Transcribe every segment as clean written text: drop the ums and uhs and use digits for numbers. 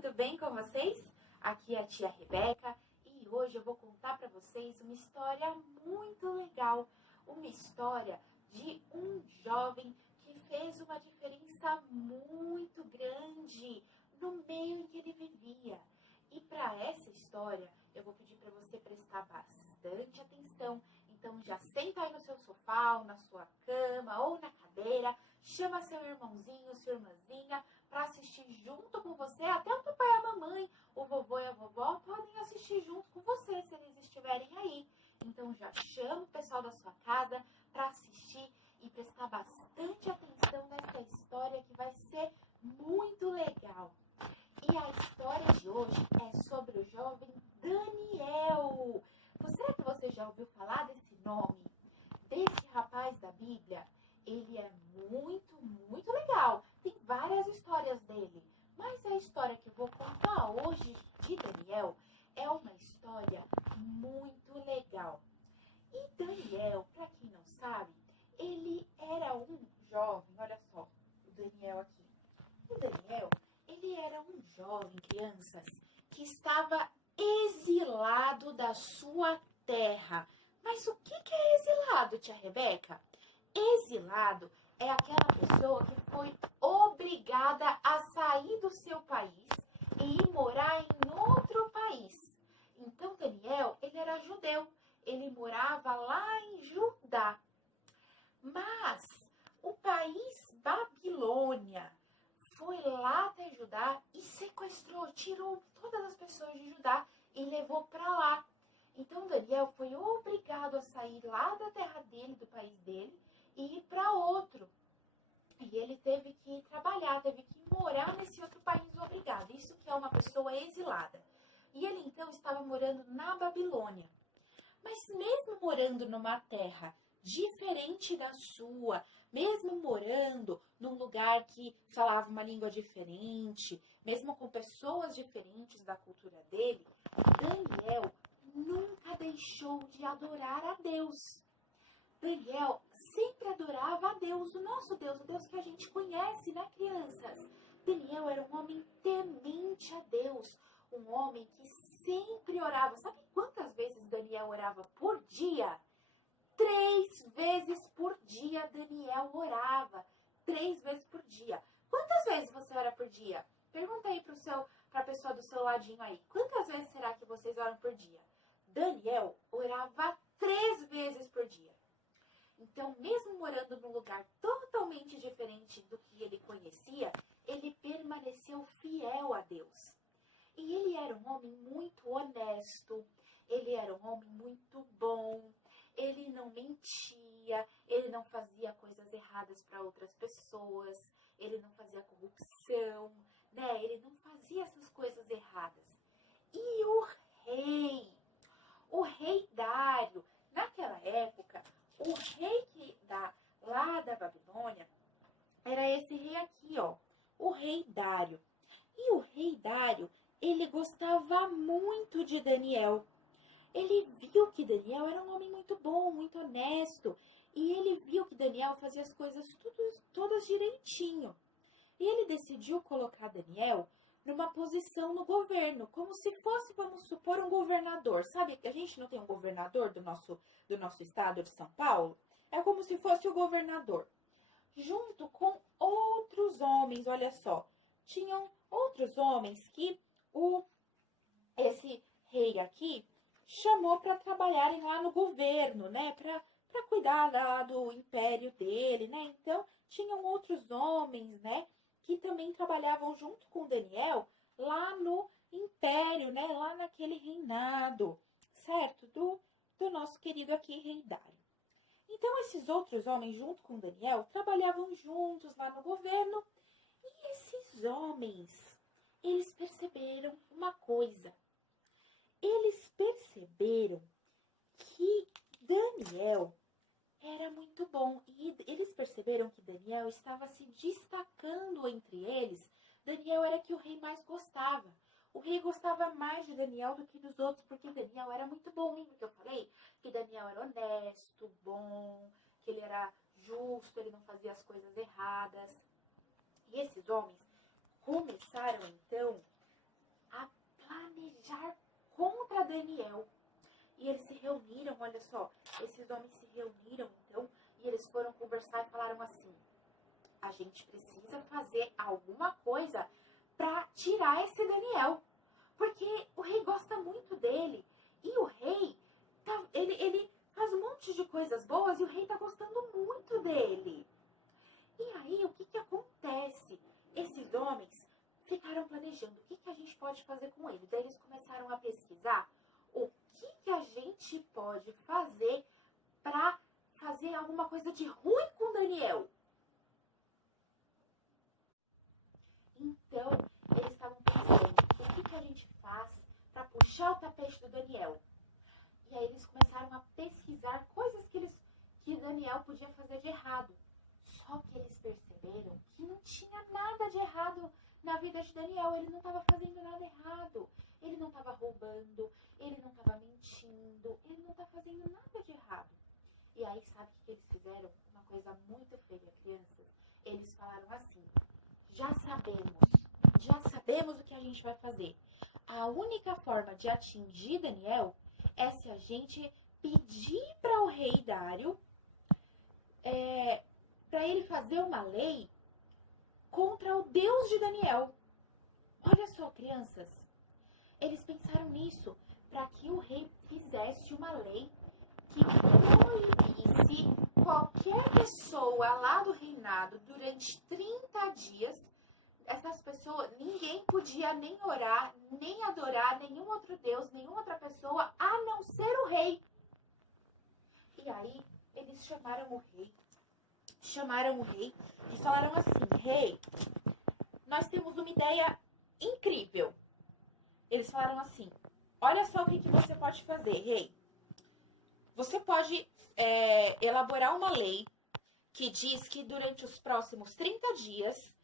tudo bem com vocês? Aqui é a tia Rebeca e hoje eu vou contar para vocês uma história muito legal. Uma história de um jovem que fez uma diferença muito grande no meio em que ele vivia. E para essa história eu vou pedir para você prestar bastante atenção. Então já senta aí no seu sofá, ou na sua cama, ou na cadeira, chama seu irmãozinho, sua irmãzinha, para assistir junto com você. Até o papai e a mamãe, o vovô e a vovó podem assistir junto com você, se eles estiverem aí. Então já chama o pessoal da sua casa para assistir e prestar bastante atenção nessa história que vai ser muito legal. E a história de hoje é sobre o jovem Daniel. Será que você já ouviu falar desse nome? Desse rapaz da Bíblia? Ele é muito legal. Tem várias histórias dele. Mas a história que eu vou contar hoje de Daniel é uma história muito legal. E Daniel, para quem não sabe, ele era um jovem, olha só, o Daniel aqui. O Daniel, ele era um jovem, crianças, que estava exilado da sua terra. Mas o que é exilado, tia Rebeca? Exilado é aquela pessoa que foi obrigada a sair do seu país e ir morar em outro país. Então, Daniel, ele era judeu. Ele morava lá em Judá. Mas o país Babilônia foi lá até Judá e sequestrou, tirou todas as pessoas de Judá e levou para lá. Então Daniel foi obrigado a sair lá da terra dele, do país dele, e ir para outro. E ele teve que trabalhar, teve que morar nesse outro país obrigado. Isso que é uma pessoa exilada. E ele então estava morando na Babilônia. Mas mesmo morando numa terra diferente da sua, mesmo morando num lugar que falava uma língua diferente, mesmo com pessoas diferentes da cultura dele, Daniel nunca deixou de adorar a Deus. Daniel sempre adorava a Deus, o nosso Deus, o Deus que a gente conhece, né, crianças? Daniel era um homem temente a Deus, um homem que sempre orava. Sabe quantas vezes Daniel orava por dia? 3 vezes por dia Daniel orava. 3 vezes por dia. Quantas vezes você ora por dia? Pergunta aí para a pessoa do seu ladinho aí. Quantas vezes será que vocês oram por dia? Daniel orava 3 vezes por dia. Então, mesmo morando num lugar totalmente diferente do que ele conhecia, ele permaneceu fiel a Deus. E ele era um homem muito honesto, ele era um homem muito bom, ele não mentia, ele não fazia coisas erradas para outras pessoas, ele não fazia corrupção, né? Ele não fazia essas coisas erradas. E o rei Dário, naquela época, o rei lá da Babilônia era esse rei aqui, ó, o rei Dário. E o rei Dário, ele gostava muito de Daniel. Ele viu que Daniel era um homem muito bom, muito honesto. E ele viu que Daniel fazia as coisas todas direitinho. E ele decidiu colocar Daniel numa posição no governo, como se fosse, vamos supor, um governador. Sabe que a gente não tem um governador do nosso estado de São Paulo? É como se fosse o governador. Junto com outros homens, olha só. Tinham outros homens que esse rei aqui chamou para trabalharem lá no governo, né? Para cuidar lá do império dele, né? Então, tinham outros homens, né? Que também trabalhavam junto com Daniel lá no império, né? Lá naquele reinado, certo? Do nosso querido aqui, rei Dário. Então, esses outros homens, junto com Daniel, trabalhavam juntos lá no governo. E esses homens, eles perceberam uma coisa. Eles perceberam que Daniel era muito bom. E eles perceberam que Daniel estava se destacando entre eles. Daniel era que o rei mais gostava. O rei gostava mais de Daniel do que dos outros, porque Daniel era muito bom. Lembra que eu falei? Que Daniel era honesto, bom, que ele era justo, ele não fazia as coisas erradas. E esses homens começaram, então, a planejar contra Daniel. E eles se reuniram, olha só, esses homens se reuniram então, e eles foram conversar e falaram assim: a gente precisa fazer alguma coisa para tirar esse Daniel, porque o rei gosta muito dele, e o rei, ele faz um monte de coisas boas, e o rei está gostando muito dele. E aí, o que acontece? Esses homens ficaram planejando o que a gente pode fazer com ele. Daí eles começaram a pesquisar o que a gente pode fazer para fazer alguma coisa de ruim com Daniel. Então, eles estavam pensando, o que a gente faz para puxar o tapete do Daniel? E aí eles começaram a pesquisar coisas que Daniel podia fazer de errado. Só que eles perceberam que não tinha nada de errado na vida de Daniel. Ele não estava fazendo nada errado. Ele não estava roubando, ele não estava mentindo, ele não está fazendo nada de errado. E aí, sabe o que eles fizeram? Uma coisa muito feia, crianças. Eles falaram assim: já sabemos o que a gente vai fazer. A única forma de atingir Daniel é se a gente pedir para o rei Dário para ele fazer uma lei contra o Deus de Daniel. Olha só, crianças, eles pensaram nisso, para que o rei fizesse uma lei que proibisse qualquer pessoa lá do reinado durante 30 dias. Essas pessoas, ninguém podia nem orar, nem adorar nenhum outro Deus, nenhuma outra pessoa, a não ser o rei. E aí, eles chamaram o rei e falaram assim: rei, nós temos uma ideia incrível. Eles falaram assim: olha só o que você pode fazer, rei. Você pode elaborar uma lei que diz que durante os próximos 30 dias,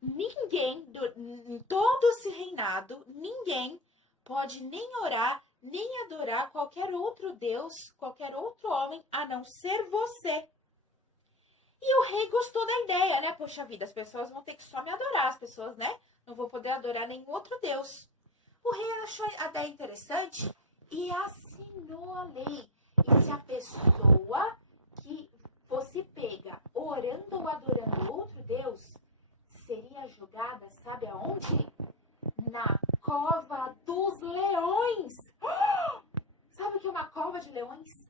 ninguém, em todo esse reinado, ninguém pode nem orar, nem adorar qualquer outro Deus, qualquer outro homem, a não ser você. E o rei gostou da ideia, né? Poxa vida, as pessoas vão ter que só me adorar, as pessoas, né? Não vão poder adorar nenhum outro Deus. O rei achou a ideia interessante e assinou a lei. E se a pessoa que fosse pega orando ou adorando outro Deus, seria jogada, sabe aonde? Na cova dos leões. Sabe o que é uma cova de leões?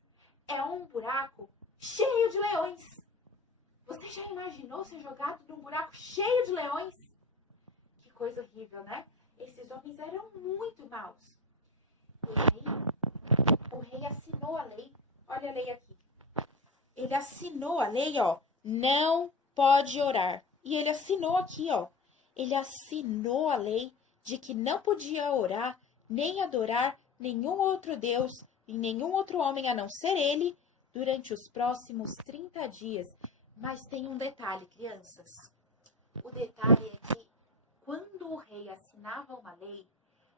É um buraco cheio de leões. Você já imaginou ser jogado num buraco cheio de leões? Que coisa horrível, né? Esses homens eram muito maus. E aí, o rei assinou a lei. Olha a lei aqui. Ele assinou a lei, ó. Não pode orar. E ele assinou aqui, ó. Ele assinou a lei de que não podia orar, nem adorar nenhum outro Deus e nenhum outro homem a não ser ele durante os próximos 30 dias. Mas tem um detalhe, crianças. O detalhe é que quando o rei assinava uma lei,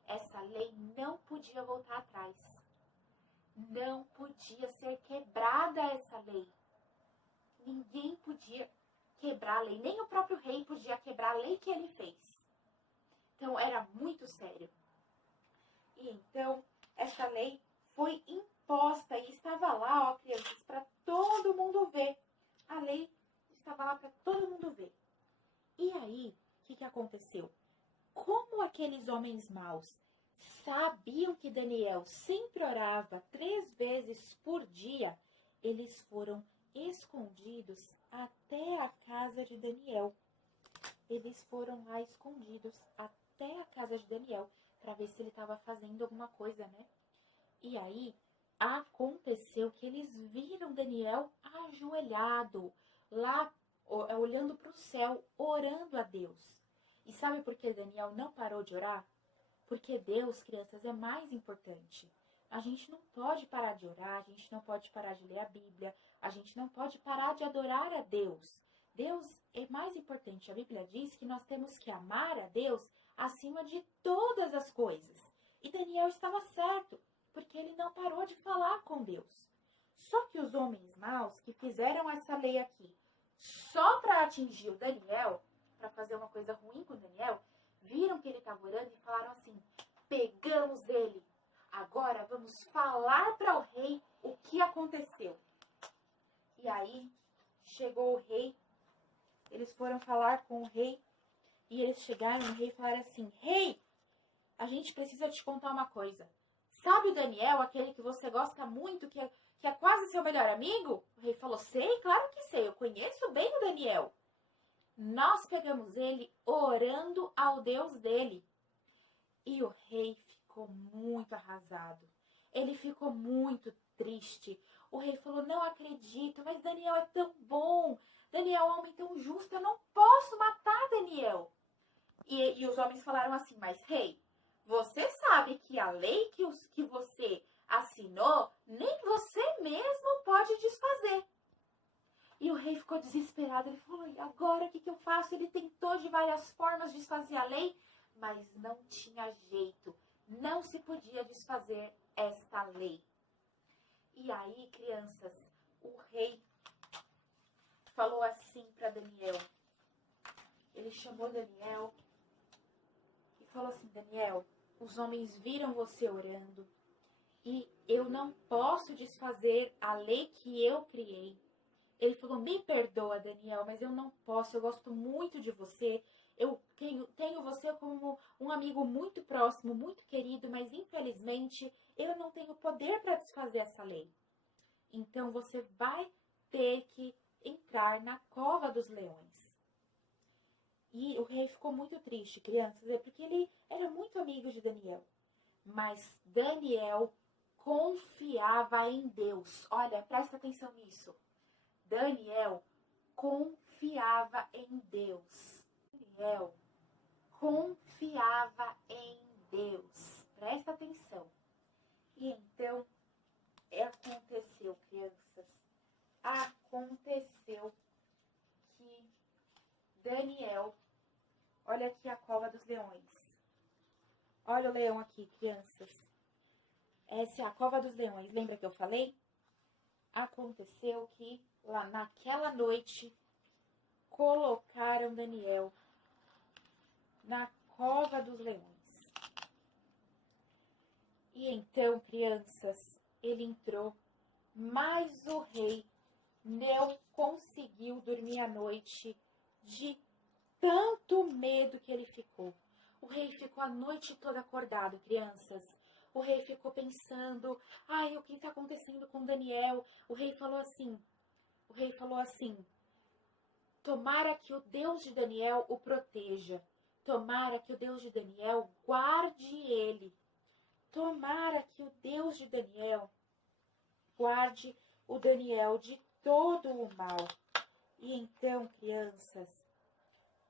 essa lei não podia voltar atrás. Não podia ser quebrada essa lei. Ninguém podia quebrar a lei. Nem o próprio rei podia quebrar a lei que ele fez. Então, era muito sério. E então, essa lei foi imposta e estava lá, ó, crianças, para todo mundo ver. A lei estava lá para todo mundo ver. E aí, o que aconteceu? Como aqueles homens maus sabiam que Daniel sempre orava 3 vezes por dia, eles foram escondidos até a casa de Daniel. Eles foram lá escondidos até a casa de Daniel para ver se ele estava fazendo alguma coisa, né? E aí, aconteceu que eles viram Daniel ajoelhado, lá olhando para o céu, orando a Deus. E sabe por que Daniel não parou de orar? Porque Deus, crianças, é mais importante. A gente não pode parar de orar, a gente não pode parar de ler a Bíblia, a gente não pode parar de adorar a Deus. Deus é mais importante. A Bíblia diz que nós temos que amar a Deus acima de todas as coisas. E Daniel estava certo, porque ele não parou de falar com Deus. Só que os homens maus que fizeram essa lei aqui, só para atingir o Daniel, para fazer uma coisa ruim com o Daniel, viram que ele estava orando e falaram assim: pegamos ele. Agora vamos falar para o rei o que aconteceu. E aí chegou o rei, eles foram falar com o rei, e eles chegaram no rei e falaram assim: Rei, a gente precisa te contar uma coisa. Sabe o Daniel, aquele que você gosta muito, que é quase seu melhor amigo? O rei falou: Sei, claro que sei, eu conheço bem o Daniel. Nós pegamos ele orando ao Deus dele. E o rei ficou muito arrasado. Ele ficou muito triste. O rei falou: Não acredito, mas Daniel é tão bom. Daniel é um homem tão justo, eu não posso matar Daniel. E os homens falaram assim: Mas rei, você sabe que a lei que você assinou, nem você mesmo pode desfazer. E o rei ficou desesperado. Ele falou: E agora o que eu faço? Ele tentou de várias formas desfazer a lei, mas não tinha jeito. Não se podia desfazer esta lei. E aí, crianças, o rei falou assim para Daniel. Ele chamou Daniel e falou assim: Daniel, os homens viram você orando e eu não posso desfazer a lei que eu criei. Ele falou: Me perdoa, Daniel, mas eu não posso. Eu gosto muito de você. Eu tenho você como um amigo muito próximo, muito querido, mas infelizmente eu não tenho poder para desfazer essa lei. Então você vai ter que entrar na cova dos leões. E o rei ficou muito triste, crianças, porque ele era muito amigo de Daniel. Mas Daniel confiava em Deus. Olha, presta atenção nisso. Daniel confiava em Deus. Daniel confiava em Deus. Presta atenção. E então, aconteceu, crianças. Aconteceu que Daniel, olha aqui a cova dos leões. Olha o leão aqui, crianças. Essa é a cova dos leões. Lembra que eu falei? Aconteceu que lá naquela noite colocaram Daniel na cova dos leões. E então, crianças, ele entrou, mas o rei não conseguiu dormir à noite de tanto medo que ele ficou. O rei ficou a noite toda acordado, crianças. O rei ficou pensando: ai, o que está acontecendo com Daniel? O rei falou assim: tomara que o Deus de Daniel o proteja. Tomara que o Deus de Daniel guarde ele. Tomara que o Deus de Daniel guarde o Daniel de todo o mal. E então, crianças,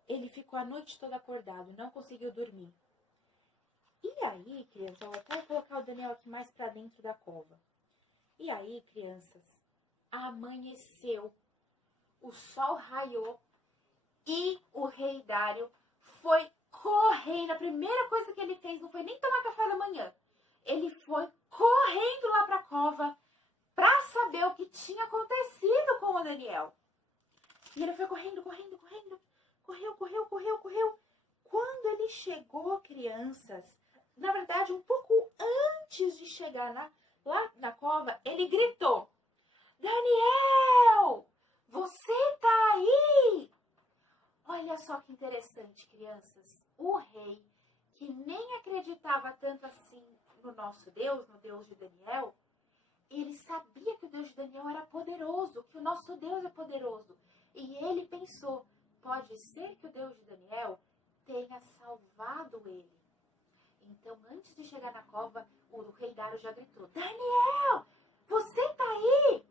ele ficou a noite toda acordado, não conseguiu dormir. E aí, crianças, eu vou colocar o Daniel aqui mais para dentro da cova. E aí, crianças, amanheceu, o sol raiou e o rei Dário foi correndo. A primeira coisa que ele fez não foi nem tomar café da manhã. Ele foi correndo lá para a cova para saber o que tinha acontecido com o Daniel. E ele foi correndo. Correu. Quando ele chegou, crianças, na verdade, um pouco antes de chegar lá na cova, ele gritou: Daniel, você tá aí? Olha só que interessante, crianças. O rei, que nem acreditava tanto assim no nosso Deus, no Deus de Daniel, ele sabia que o Deus de Daniel era poderoso, que o nosso Deus é poderoso. E ele pensou: pode ser que o Deus de Daniel tenha salvado ele. Então, antes de chegar na cova, o rei Dário já gritou: Daniel, você tá aí?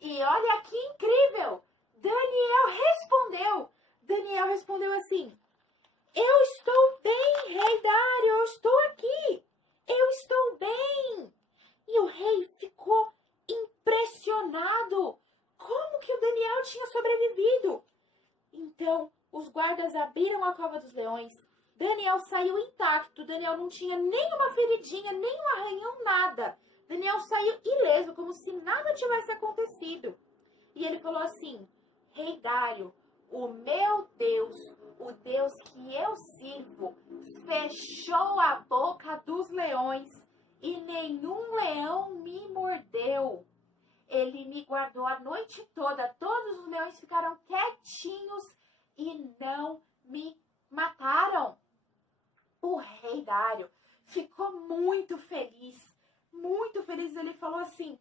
E olha que incrível! Daniel respondeu assim: eu estou bem, rei Dário, eu estou aqui. Eu estou bem. E o rei ficou impressionado. Como que o Daniel tinha sobrevivido? Então, os guardas abriram a cova dos leões. Daniel saiu intacto. Daniel não tinha nenhuma feridinha, nem um arranhão, nada. Daniel saiu ileso, como se nada tivesse acontecido. E ele falou assim: rei Dário, o meu Deus, o Deus que eu sirvo, fechou a boca dos leões e nenhum leão me mordeu. Ele me guardou a noite toda, todos os leões ficaram quietinhos e não me mataram. O rei Dário ficou muito feliz, muito feliz. Ele falou assim,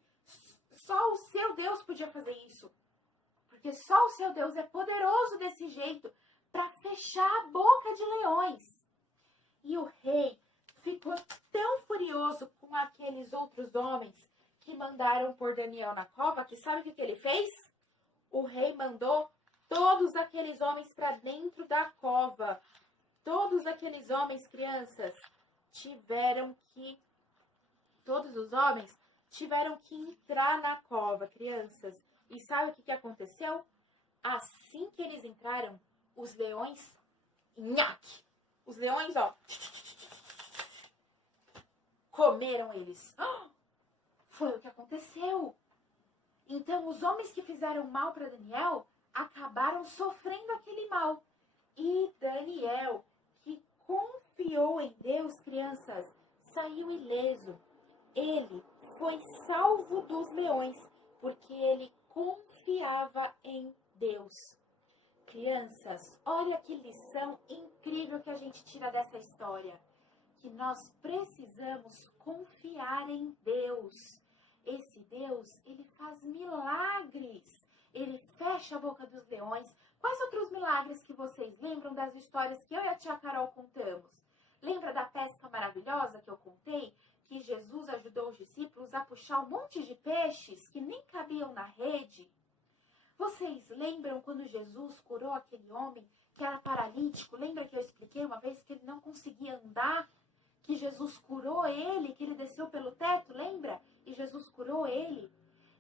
só o seu Deus podia fazer isso, porque só o seu Deus é poderoso desse jeito para fechar a boca de leões. E o rei ficou tão furioso com aqueles outros homens que mandaram pôr Daniel na cova, que sabe o que ele fez? O rei mandou todos aqueles homens para dentro da cova. Todos aqueles homens, crianças, todos os homens tiveram que entrar na cova, crianças. E sabe o que aconteceu? Assim que eles entraram, os leões, nhaque! Os leões, ó, comeram eles. Foi o que aconteceu. Então, os homens que fizeram mal para Daniel acabaram sofrendo aquele mal. E Daniel, que confiou em Deus, crianças, saiu ileso. Ele foi salvo dos leões, porque ele confiava em Deus. Crianças, olha que lição incrível que a gente tira dessa história. Que nós precisamos confiar em Deus. Esse Deus, ele faz milagres. Ele fecha a boca dos leões. Quais outros milagres que vocês lembram das histórias que eu e a tia Carol contamos? Lembra da pesca maravilhosa que eu contei? Que Jesus ajudou os discípulos a puxar um monte de peixes que nem cabiam na rede? Vocês lembram quando Jesus curou aquele homem que era paralítico? Lembra que eu expliquei uma vez que ele não conseguia andar? Que Jesus curou ele, que ele desceu pelo teto, lembra? E Jesus curou ele.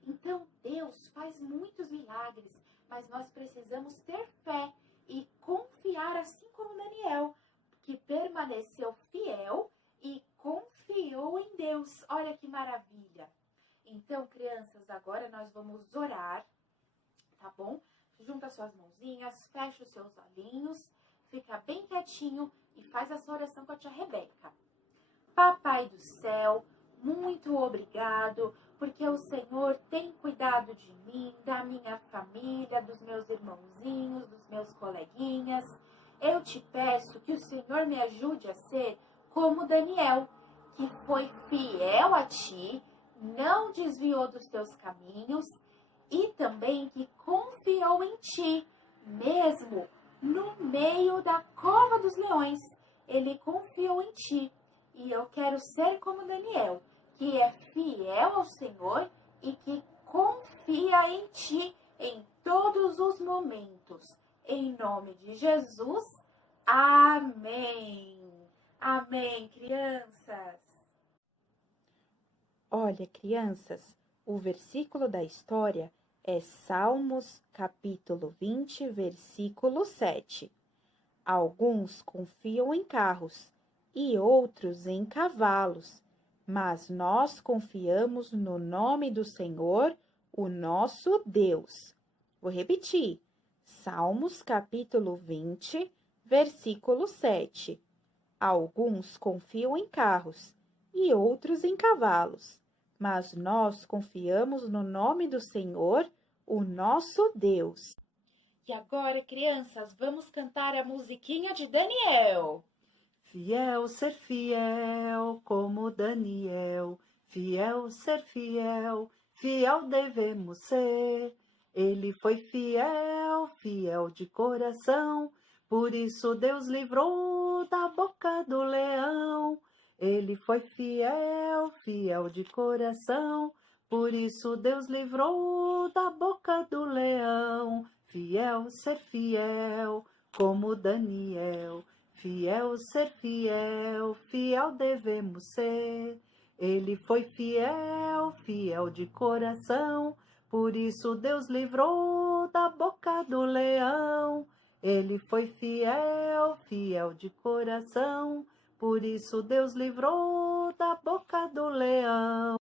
Então, Deus faz muitos milagres, mas nós precisamos ter fé e confiar, assim como Daniel, que permaneceu fiel e confiou em Deus. Olha que maravilha! Então, crianças, agora nós vamos orar, tá bom? Junta suas mãozinhas, fecha os seus olhinhos, fica bem quietinho e faz a sua oração com a tia Rebeca. Papai do céu, muito obrigado, porque o Senhor tem cuidado de mim, da minha família, dos meus irmãozinhos, dos meus coleguinhas. Eu te peço que o Senhor me ajude a ser como Daniel, que foi fiel a ti, não desviou dos teus caminhos e também que confiou em ti, mesmo no meio da cova dos leões. Ele confiou em ti. E eu quero ser como Daniel, que é fiel ao Senhor e que confia em ti em todos os momentos. Em nome de Jesus, amém. Amém, crianças. Olha, crianças, o versículo da história é Salmos, capítulo 20, versículo 7. Alguns confiam em carros e outros em cavalos, mas nós confiamos no nome do Senhor, o nosso Deus. Vou repetir. Salmos, capítulo 20, versículo 7. Alguns confiam em carros e outros em cavalos, mas nós confiamos no nome do Senhor, o nosso Deus. E agora, crianças, vamos cantar a musiquinha de Daniel. Fiel ser fiel como Daniel, fiel ser fiel, fiel devemos ser. Ele foi fiel, fiel de coração, por isso Deus livrou da boca do leão. Ele foi fiel, fiel de coração, por isso Deus livrou da boca do leão. Fiel ser fiel como Daniel, fiel ser fiel, fiel devemos ser. Ele foi fiel, fiel de coração, por isso Deus livrou da boca do leão. Ele foi fiel, fiel de coração, por isso Deus livrou da boca do leão.